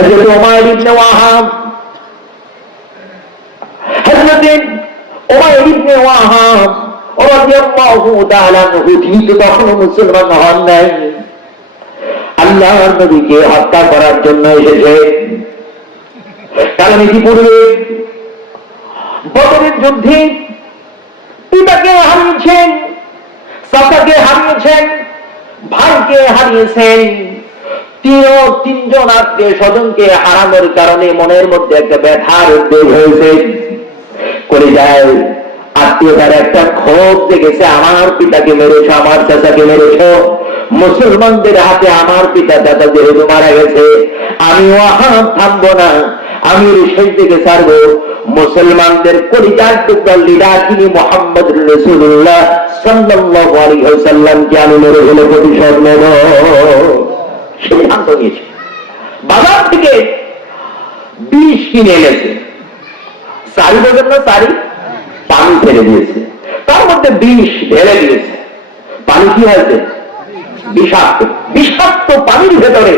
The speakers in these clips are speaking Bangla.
হযরত উমাইর ইবনে ওয়াহাব। হযরত উমাইর ইবনে ওয়াহাব রাদিয়াল্লাহু তাআলা তিনি তো তখনও মুসলমান হন নাই। আল্লাহর নবীকে হত্যা করার জন্য এসেছে। কারণ ইতিপূর্বে বদরের যুদ্ধে পিতাকে হারিয়েছেন হারিয়েছেন, ভাইকে হারিয়েছেন। তিনজন আত্মীয় স্বজনকে হারানোর কারণে মনের মধ্যে একটা ব্যথার উদ্বেগ হয়েছে। করে যায় আত্মীয়তার একটা ক্ষোভ দেখেছে, আমার পিতাকে মেরেছ, আমার চাচাকে মেরেছ। মুসলমানদের হাতে আমার পিতা চাচা যেহেতু মারা গেছে আমিও হাত থামবো না, আমি সেই দিকে ছাড়বো। মুসলমানদের কলিজার টুকরা লিডার তিনি মোহাম্মদ রসুল্লাহ সাল্লাল্লাহু আলাইহি ওয়াসাল্লামকে আমি মেরে ফেলে প্রতিশোধ নেব। সিদ্ধান্ত নিয়েছে বাজার থেকে বিষ কিনে এনেছে। সারি বোঝেন না সারি পানি ফেলে দিয়েছে। তার মধ্যে বিষ ঢেলে দিয়েছে। পানি কি হয়েছে? বিষাক্ত। বিষাক্ত পানির ভেতরে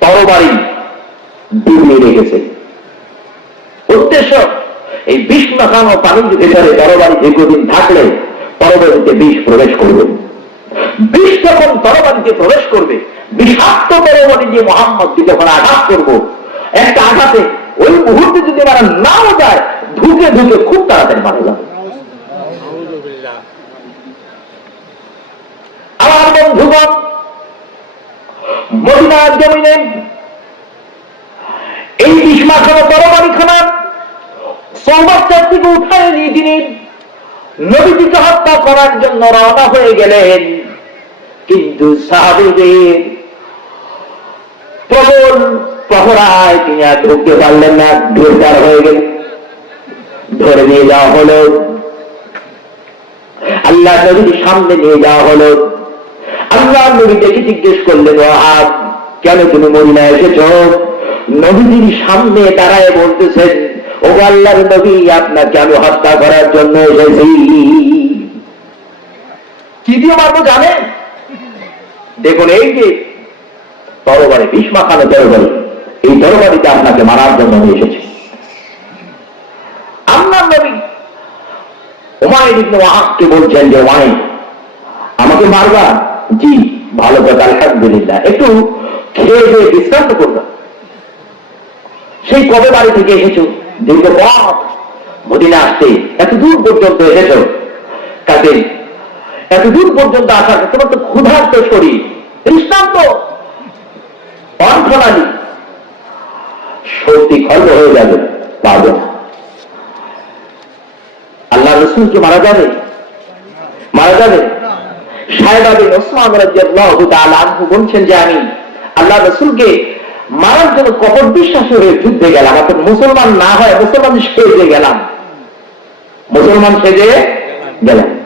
তরবারি ডুবিয়ে রেখেছে। উদ্দেশ্য, এই বিষ মাখানো পানির ভেতরে তরবারি দীর্ঘদিন থাকলে তরবারিতে বিষ প্রবেশ করবে। বিষ যখন তরবারিতে প্রবেশ করবে, বিষাক্ত তরবারি দিয়ে মোহাম্মদকে যখন আঘাত করব, একটা আঘাতে ওই মুহূর্তে যদি মারা নাও যায় ঢুকে ঢুকে খুব তাড়াতাড়ি মারা যাবে। আমার বন্ধুগণ মদিনার জমিনে এই বিষ্মাখানা তরবারি খানা সৌবাচ্চার থেকে উঠায় নিয়ে তিনি। নদীটিকে হত্যা করার জন্য রওনা হয়ে গেলেন। কিন্তু সাহাবিদের প্রবল প্রহরায় তিনি আর ঢুকতে পারলেন না গ্রেফতার হয়ে গেলেন। ধরে নিয়ে যাওয়া হলো। আল্লাহ নবীর সামনে নিয়ে যাওয়া হলো। আল্লাহ নবী দেখে জিজ্ঞেস করলেন আজ কেন তুমি মদিনা এসেছ? নবীজির সামনে দাঁড়ায় বলতেছেন ও আল্লাহর নবী, আপনাকে আমি হত্যা করার জন্য এসেছি। কি দিয়ে জানেন? দেখুন, এই যে তরবারি ভীষ্মা খানো তরবারি এই তরবারিতে আপনাকে মারার জন্য আমি এসেছি। আল্লাহ নবী হুমায়ুন ইবনে ওয়াহাবকে বলছেন যে ওয়াই আমাকে মারবা? জি, ভালো কথা, আলহামদুলিল্লাহ। একটু খেয়ে দিয়ে বিশ্রান্ত করবা। সেই কবে বাড়ি থেকে এসেছ? দীর্ঘ পথ, মদিনা আসতে এত দূর পর্যন্ত এসেছ। কাজে এত দূর পর্যন্ত আসার তোমার তো ক্ষুধার্ত শরীর। দৃষ্টান্ত। অর্থনালী। শক্তি খর্ব হয়ে যাবে পারবে না। আল্লাহ রসুলকে মারা যাবে? মারা যাবে। সাহেবাবিন ওসমান রাদিয়াল্লাহু তাআলা বলছেন যে আমি আল্লাহ রসুলকে মারার জন্য কপট বিশ্বাস হয়ে যুদ্ধে গেলাম। অর্থাৎ মুসলমান না হয়, মুসলমান সেজে গেলাম। মুসলমান সেজে গেলাম।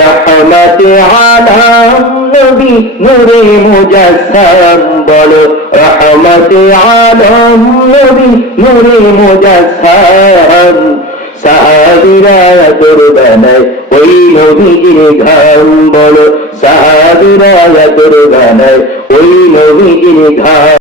রহমতে আলম নবী নূরে মুজাসসাম বলো, রহমতে আলম নবী নূরে মুজাসসাম। সাহাবিরা দুর্গানায় ওই নবীজির ঘাম বলো, সাহাবিরা দুর্গানায় ওই নবীজির ঘাম